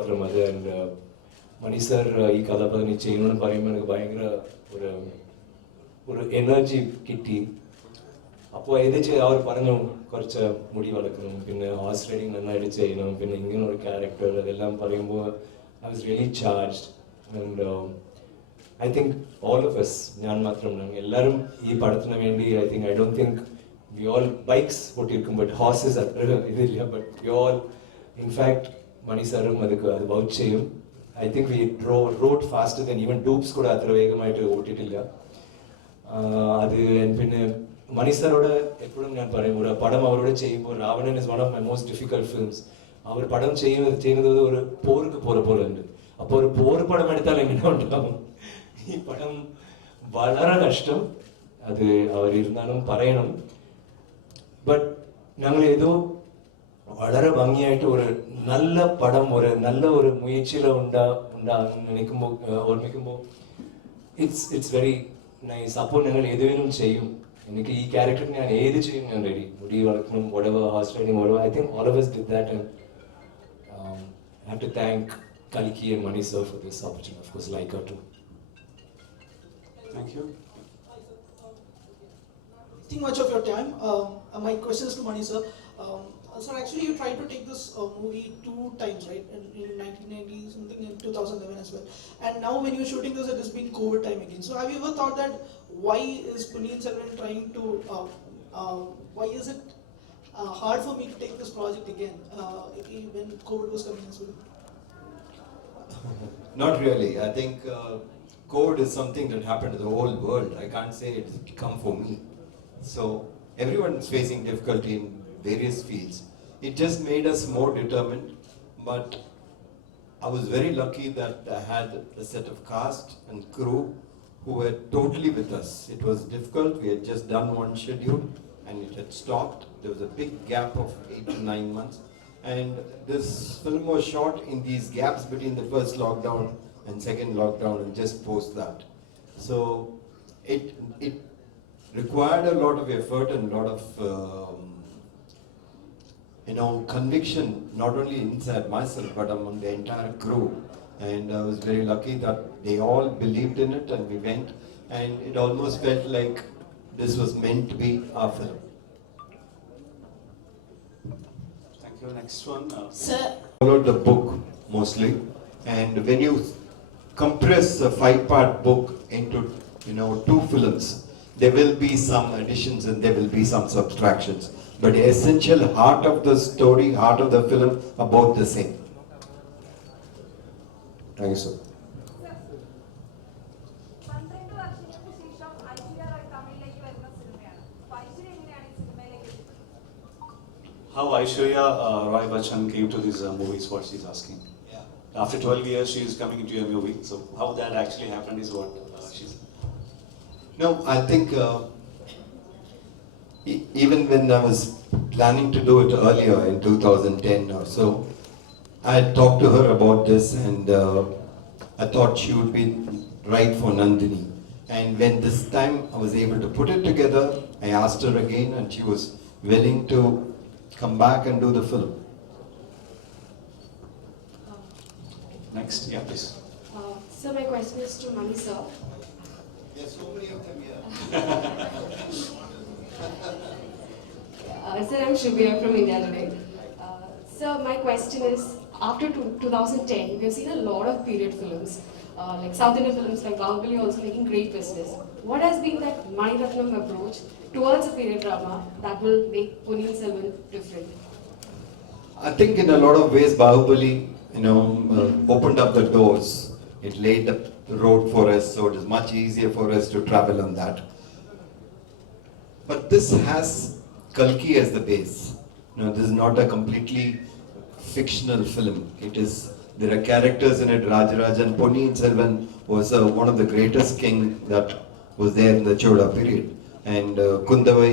and Mani sir ഈ കഥാപാത്രം ചെയ്യണമെന്ന് പറയുമ്പോൾ എനിക്ക് ഭയങ്കര ഒരു എനർജി കിട്ടി. അപ്പോൾ ഏകദേശം അവർ പറഞ്ഞു കുറച്ച് മുടി വളർത്തണം, പിന്നെ ഹോഴ്സ് റൈഡിങ് നന്നായിട്ട് ചെയ്യണം, പിന്നെ ഇങ്ങനെ ഒരു ക്യാരക്ടർ അതെല്ലാം പറയുമ്പോൾ I was really charged. And I think all of us, ഞാൻ മാത്രം എല്ലാവരും ഈ പടത്തിന് വേണ്ടി I don't think we all bikes പൊട്ടിയിരിക്കും, ബട്ട് ഹോഴ്സസ് അത്ര ഇതില്ല. But we all in fact Mani സാറും അത് വൗച്ച് ചെയ്യും. I think we wrote faster than even Dupes could have വേഗമായിട്ട് ഓട്ടിട്ടില്ല. അത് പിന്നെ മണി സാറോട് എപ്പോഴും ഞാൻ പറയും, ഒരു പടം അവരോട് ചെയ്യുമ്പോൾ Raavanan is one of my most difficult films. അവർ പടം ചെയ്യുന്നത് ഒരു പോർക്ക് പോലെ ഉണ്ട്. അപ്പോൾ ഒരു പോർ പടം എടുത്താൽ എങ്ങനെ ഉണ്ടാവും? ഈ പടം വളരെ കഷ്ടം, അത് അവരിരുന്നാലും പറയണം. ബട്ട് ഞങ്ങൾ ഏതോ വളരെ ഭംഗിയായിട്ട് ഒരു നല്ല പടം, ഒരു നല്ല ഒരു മുയற்சியில் നിൽക്കുമ്പോൾ ഓർമ്മിക്കുമ്പോൾ ഇറ്റ്സ് വെരി നൈസ്. അപ്പോൾ ഞങ്ങൾ ഏതുവേനും ചെയ്യും. എനിക്ക് ഈ ക്യാരക്ടർ ഞാൻ ഏത് ചെയ്യും, ഞാൻ റെഡി. മുടി വളർത്തണം, whatever, horse riding, whatever. I think all of us did that, and I have to thank Kalki and Mani sir for this opportunity. Of course, Laika too. Thank you. Too much of your time. My question is to Mani sir. So actually you tried to take this movie 2 times, right? In 1990 something, in 2011 as well. And now when you're shooting this, it has been COVID time again. So have you ever thought that why is ponniyan selvan trying to, why is it hard for me to take this project again when COVID was coming as well? Not really. I think COVID is something that happened to the whole world. I can't say it's come for me. So everyone is facing difficulty in various fields. It just made us more determined, but I was very lucky that I had a set of cast and crew who were totally with us. It was difficult. We had just done one schedule and it had stopped. There was a big gap of 8 to 9 months, and this film was shot in these gaps between the first lockdown and second lockdown and just post that. So it required a lot of effort and a lot of conviction, not only inside myself but among the entire crew. And I was very lucky that they all believed in it, and we went, and it almost felt like this was meant to be our film. Thank you. Next one. Sir. Followed the book mostly, and when you compress a 5-part book into 2 films, there will be some additions and there will be some subtractions. But the essential heart of the story, heart of the film, are both the same. Thank you, sir. How Aishwarya Rai Bachchan came to these movies, what she's asking. Yeah. After 12 years, she is coming into a movie. So how that actually happened is what she's. No, I think even when I was planning to do it earlier in 2010 or so, I had talked to her about this, and I thought she would be right for Nandini. And when this time I was able to put it together, I asked her again, and she was willing to come back and do the film. Next, yeah, please. So my question is to Mani sir. There's so many of them here. Sir, I'm Shubhya from India today. Sir, my question is, after 2010, we have seen a lot of period films, like South Indian films like Bahubali also making great business. What has been that Mani Ratnam approach towards a period drama that will make ponniyan selvan different? I think in a lot of ways Bahubali, opened up the doors. It laid the road for us, so it is much easier for us to travel on that. But this has Kalki as the base. This is not a completely fictional film. There are characters in it. Rajaraja and Ponniyin Selvan was one of the greatest king that was there in the Chola period. And Kundavai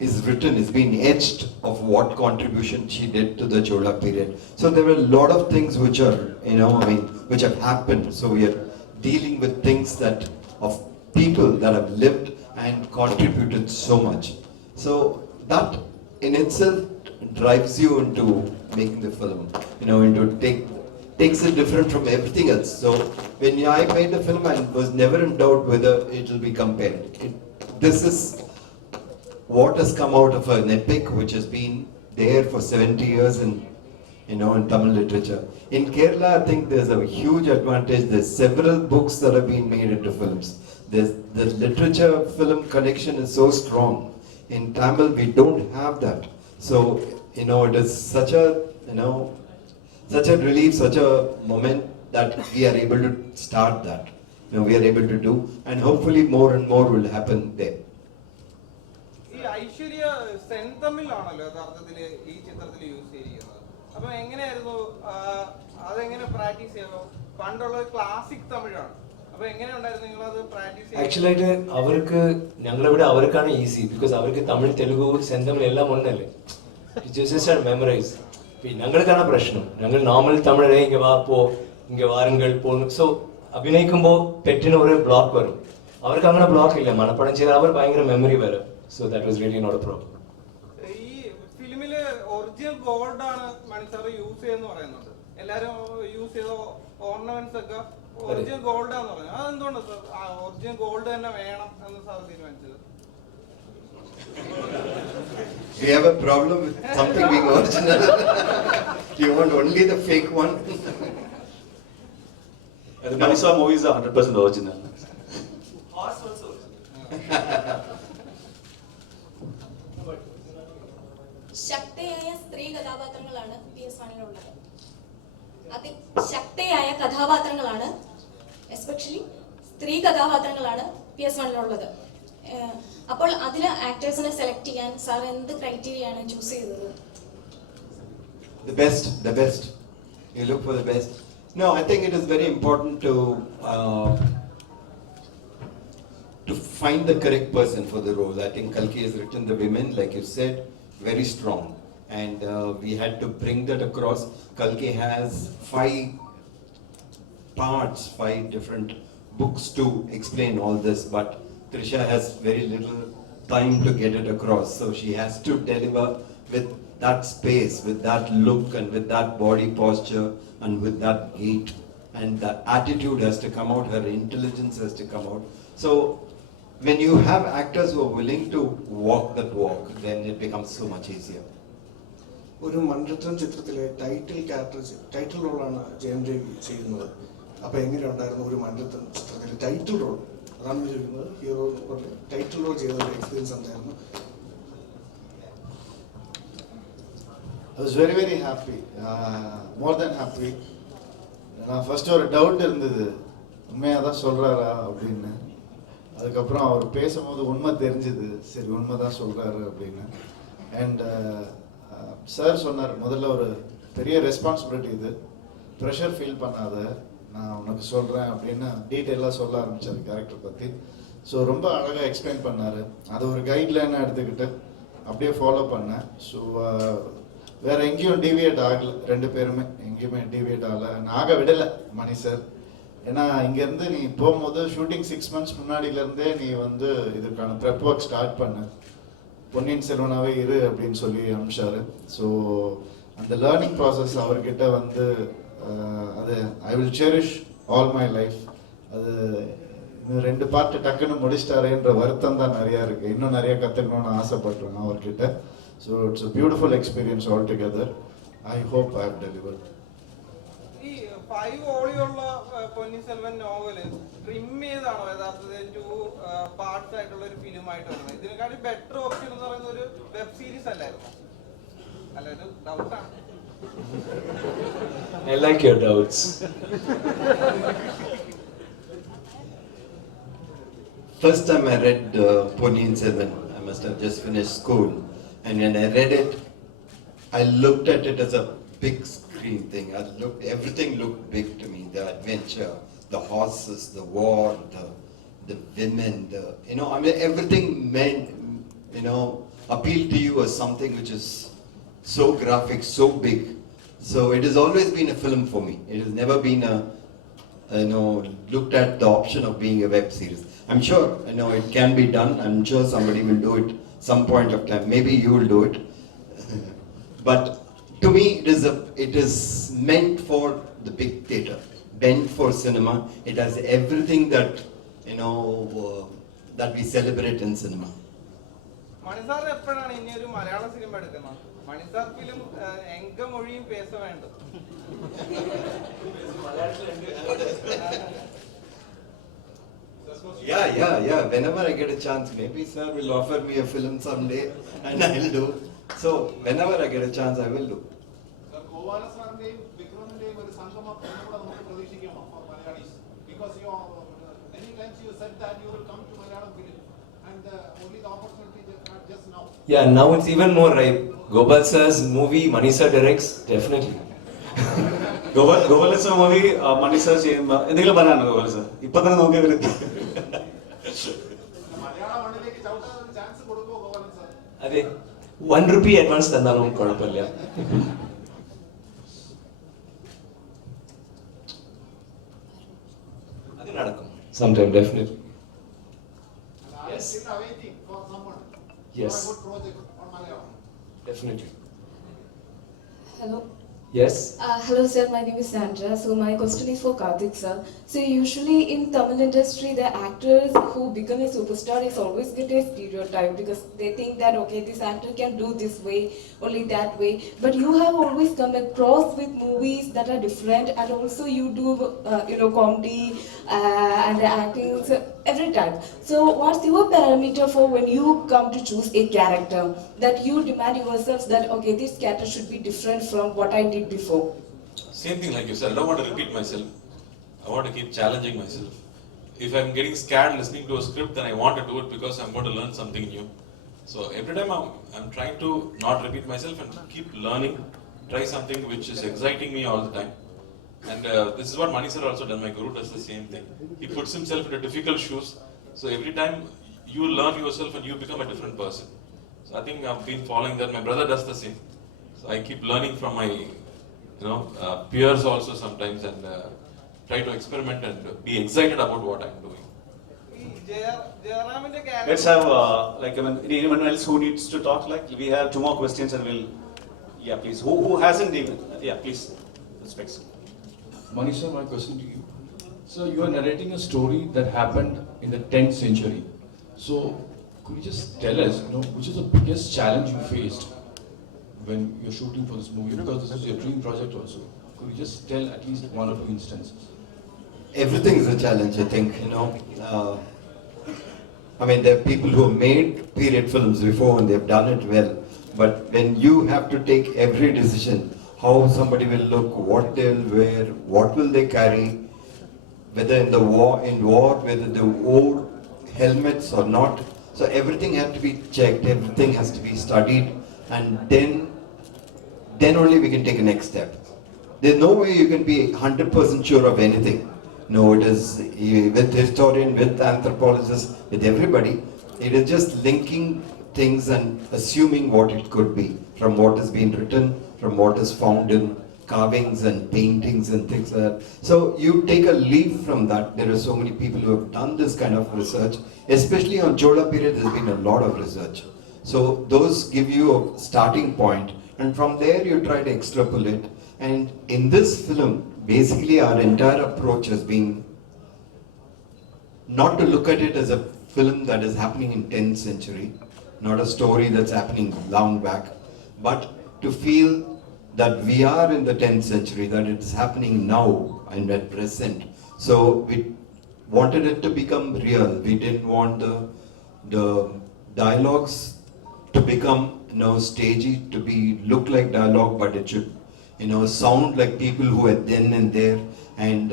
is written, is being etched of what contribution she did to the Chola period. So there were a lot of things which are, which have happened. So we are dealing with things of people that have lived and contributed so much. So that in itself drives you into making the film. Takes it different from everything else. So when I made the film, I was never in doubt whether it will be compared. This is what has come out of an epic which has been there for 70 years in Tamil literature. In Kerala, I think there's a huge advantage. There's several books that have been made into films. The literature film connection is so strong. In Tamil, we don't have that. So, it is such a relief, such a moment that we are able to start that. We are able to do, and hopefully more and more will happen there. ഈ ഐശ്വര്യ സെന്തമിലാണല്ലോ യഥാർത്ഥത്തിൽ ഈ ചിത്രത്തിൽ use ചെയ്തിരിക്കുന്നത്. അപ്പൊ എങ്ങനെയായിരുന്നു അതെങ്ങനെ practice ചെയ്തോ? പണ്ടുള്ളത് classic തമിഴാണ്. അപ്പൊ എങ്ങനെ ഉണ്ടായിരുന്നു നിങ്ങളത് പ്രാക്ടീസ് ചെയ്തത്? ആക്ച്വലായിട്ട് ഞങ്ങളിവിടെ അവർക്കാണ് ഈസി, ബിക്കോസ് അവർക്ക് തമിഴ്, തെലുഗു, സെന്തമിഴ് എല്ലാം ഒന്നല്ലേ. Just memorise. ഞങ്ങൾക്കാണ് പ്രശ്നം. ഞങ്ങൾ നോർമൽ തമിഴ് ഇങ്ങ വാ പോ, ഇങ്ങ വാരങ്ങൾ പോ. സോ അഭിനയിക്കുമ്പോൾ പെറ്റിന് ഒരു ബ്ലോക്ക് വരും. അവർക്ക് അങ്ങനെ ബ്ലോക്ക് ഇല്ല. മനപ്പടം ചെയ്താൽ അവർ ഭയങ്കര മെമ്മറി വരും. So that was really not a problem. ഈ ഫിലിമില് ഒറിജിനൽ ഗോൾഡ് ആണ് മണി സാർ യൂസ് ചെയ്യുന്ന പറയുന്നുണ്ട്. എല്ലാരും യൂസ് ചെയ്ത ഓർണമെന്റ്സ് ഒക്കെ ഒറിജിനൽ ഗോൾഡ് ആണെന്ന് പറഞ്ഞു. അതെന്തുകൊണ്ട് സാർ ഒറിജിനൽ ഗോൾഡ് തന്നെ വേണം എന്ന് സാർ തീരുമാനിച്ചത്? Do you have a problem with something being original? Do you want only the fake one? The Manisa movies are 100% original. Horse also. ശക്തിയായ സ്ത്രീ കഥാപാത്രങ്ങളാണ് PS1-ലുള്ളത്. അതിശക്തിയായ കഥാപാത്രങ്ങളാണ്, എസ്പെഷ്യലി സ്ത്രീ കഥാപാത്രങ്ങളാണ് PS1-ലുള്ളത്. അപ്പോൾ അതിൽ ആക്ടേഴ്സിനെ സെലക്ട് ചെയ്യാൻ സാർ എന്ത് ക്രൈറ്റീരിയ ആണ് ചൂസ് ചെയ്തത്? The best. You look for the best. No, I think it is very important to find the correct person for the role. I think Kalki has written the women, like you said, very strong, and we had to bring that across. Kalki has 5 parts, 5 different books to explain all this, but Trisha has very little time to get it across, so she has to deliver with that space, with that look, and with that body posture, and with that gait, and the attitude has to come out, her intelligence has to come out. So when you have actors who are willing to walk that walk, then it becomes so much easier. ഒരു മൺചിത്രം ചിത്രത്തിലെ title റോളാണ് ജയം രവി ചെയ്യുന്നത്. അപ്പോൾ എങ്ങനെയുണ്ടായിരുന്നു ഒരു മൺചിത്രം ചിത്രത്തിലെ title role? അതാണ് ചോദിക്കുന്നത്. ഹീറോ ടൈറ്റിൽ റോൾ ചെയ്ത എക്സ്പീരിയൻസ് എന്തായിരുന്നു? I was very very happy, more than happy. நான் ஃபர்ஸ்ட் ஒரு டவுட் இருந்தது, உண்மையாக தான் சொல்கிறாரா அப்படின்னு. அதுக்கப்புறம் அவர் பேசும்போது உண்மை தெரிஞ்சுது, சரி உண்மை தான் சொல்கிறாரு அப்படின்னு. அண்ட் சார் சொன்னார், முதல்ல ஒரு பெரிய ரெஸ்பான்சிபிலிட்டி இது, ப்ரெஷர் ஃபீல் பண்ணாத, நான் உனக்கு சொல்கிறேன் அப்படின்னு டீட்டெயிலாக சொல்ல ஆரம்பித்தார் கேரக்டர் பற்றி. ஸோ ரொம்ப அழகாக எக்ஸ்பிளைன் பண்ணார். அதை ஒரு கைட்லைனாக எடுத்துக்கிட்டு அப்படியே ஃபாலோ பண்ணேன். ஸோ வேறு எங்கேயும் டிவியேட் ஆகலை, 2 பேருமே எங்கேயுமே டிவியேட் ஆகலை, ஆக விடலை மணி சார். ஏன்னா இங்கேருந்து நீ போகும்போது ஷூட்டிங் 6 months முன்னாடியிலேருந்தே நீ வந்து இதுக்கான ப்ரெப் ஒர்க் ஸ்டார்ட் பண்ணு, பொன்னியின் செல்வனாகவே இரு அப்படின்னு சொல்லி அனுப்பிச்சாரு. ஸோ அந்த லேர்னிங் ப்ராசஸ் அவர்கிட்ட வந்து அது I will cherish all my life. அது இன்னும் 2 பார்ட் டக்குன்னு முடிச்சிட்டாரேன்ற வருத்தம் தான் நிறையா இருக்குது. இன்னும் நிறைய கற்றுக்கணும்னு ஆசைப்பட்றேன் அவர்கிட்ட. So it's a beautiful experience altogether. I hope I have delivered. ഈ 5 വോളിയുള്ള പൊന്നിയിൻ സെൽവൻ നോവല് ട്രിം ചെയ്താണോ യഥാർത്ഥത്തിൽ 2 പാർട്സ് ആയിട്ടുള്ള ഒരു ഫിലിം ആയിട്ട് വരുന്നത്? ഇതിനെക്കാട്ടി ബെറ്റർ ഓപ്ഷൻ എന്ന് പറയുന്ന ഒരു വെബ് സീരീസ് അല്ലായിരുന്നു? അല്ല, ഒരു ഡൗട്ടാണ്. I like your doubts. First time I read Ponniyan Selvan, I must have just finished school, and when I read it, I looked at it as a big screen thing. Everything looked big to me. The adventure, the horses, the war, the women, everything meant, appealed to you as something which is so graphic, so big. So it has always been a film for me. It has never been looked at the option of being a web series. I'm sure, it can be done. I'm sure somebody will do it some point of time. Maybe you will do it. But to me, it is meant for the big theatre, meant for cinema. It has everything that that we celebrate in cinema. മണിസാർ എപ്പോഴാണ് ഇനി ഒരു മലയാള cinema എടുക്കുന്നത്? മണിസാർ film എങ്ക മൊഴിയും പേസ വേണ്ട. Yeah. Whenever I get a chance, maybe sir will offer me a film someday, and I'll do. So whenever I get a chance, I will do. ഗോപാലസാറിന്റെയും വിക്രമിന്റെയും ഒരു സംഗമം കൂടെ നമുക്ക് പ്രതീക്ഷിക്കാമോ for Malayalis? Because you many times you said that you will come to Malayalam film, and only the opportunity just now. Yeah, now it's even more ripe. Gopal sir's movie, Mani sir directs, definitely. Gopala sir movie Mani sir ചെയ്യുമ്പോൾ എന്തെങ്കിലും പറയാനോ Gopala sir? ഇപ്പൊ തന്നെ നോക്കിയാൽ മലയാള മണ്ണിലേക്ക് ചവിട്ടാൻ ഒരു chance കൊടുക്കുമോ ഗോപാലൻ സാർ? അതെ, 1 rupee advance തന്നാലും കുഴപ്പമില്ല. അത് നടക്കും sometime, definitely. And I am still awaiting for someone Yes. for a good project on Malayalam. Definitely. Hello. Yes. Hello sir, my name is Sandra. So my question is for Karthik sir. So usually in Tamil industry, the actors who become a superstar is always get a stereotype because they think that okay, this actor can do this way, only that way. But you have always come across with movies that are different, and also you do comedy and the acting every time. So what's your parameter for when you come to choose a character that you demand yourself that okay, this character should be different from what I did before? Same thing like you said, I don't want to repeat myself. I want to keep challenging myself. If I'm getting scared listening to a script, then I want to do it because I'm going to learn something new. So every time I'm trying to not repeat myself and keep learning, try something which is exciting me all the time. And this is what Mani sir also done. My guru does the same thing. He puts himself into difficult shoes. So every time you learn yourself and you become a different person. So I think I've been following that. My brother does the same. So I keep learning from my peers also sometimes, and try to experiment and be excited about what I'm doing. ഈ ജയറാമിന്റെ Let's have anyone else who needs to talk. Like we have 2 more questions and we'll please. Who hasn't even please. Respects. Mani sir, my question to you. So you are narrating a story that happened in the 10th century. So could you just tell us, which is the biggest challenge you faced when you're shooting for this movie? Because this is your dream project also. Could you just tell at least 1 or 2 instances? Everything is a challenge, I think. I mean, there are people who have made period films before and they've done it well. But when you have to take every decision, how somebody will look, what they'll wear, what will they carry, whether in war, whether they wore helmets or not. So everything has to be checked, everything has to be studied, and then only we can take a next step. There's no way you can be 100% sure of anything. No, it is with historian, with anthropologists, with everybody. It is just linking things and assuming what it could be from what has been written, from what is found in carvings and paintings and things like that. So you take a leaf from that. There are so many people who have done this kind of research, especially on Chola period. There's been a lot of research. So those give you a starting point, and from there you try to extrapolate. And in this film, basically our entire approach has been not to look at it as a film that is happening in 10th century, not a story that's happening long back, but to feel that we are in the 10th century, that it's happening now and at present. So we wanted it to become real. We didn't want the dialogues to become stagey, to look like dialogue, but it should sound like people who were then and there, and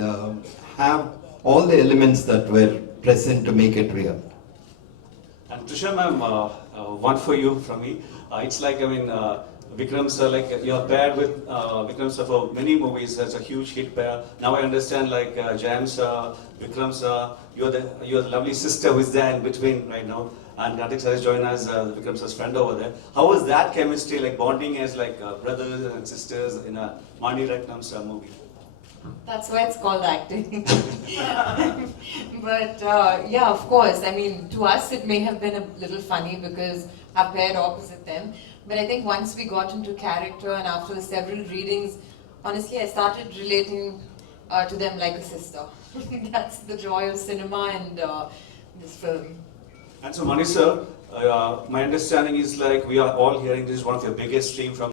have all the elements that were present to make it real. And Trisha ma'am, one for you from me. It's like Vikram sir, like you're paired with Vikram sir for many movies. That's a huge hit pair. Now I understand like Jayam sir, Vikram sir, you're the lovely sister who is there in between right now. And Karthik sir has joined as Vikram sir's friend over there. How was that chemistry, like bonding as like brothers and sisters in a Mani Ratnam's movie? That's why it's called acting. But of course, I mean, to us it may have been a little funny because I'm paired opposite them. But I think once we got into character and after the several readings, honestly, I started relating to them like a sister. That's the joy of cinema and this film. And so, Mani sir, my understanding is like we are all hearing this is one of your biggest stream from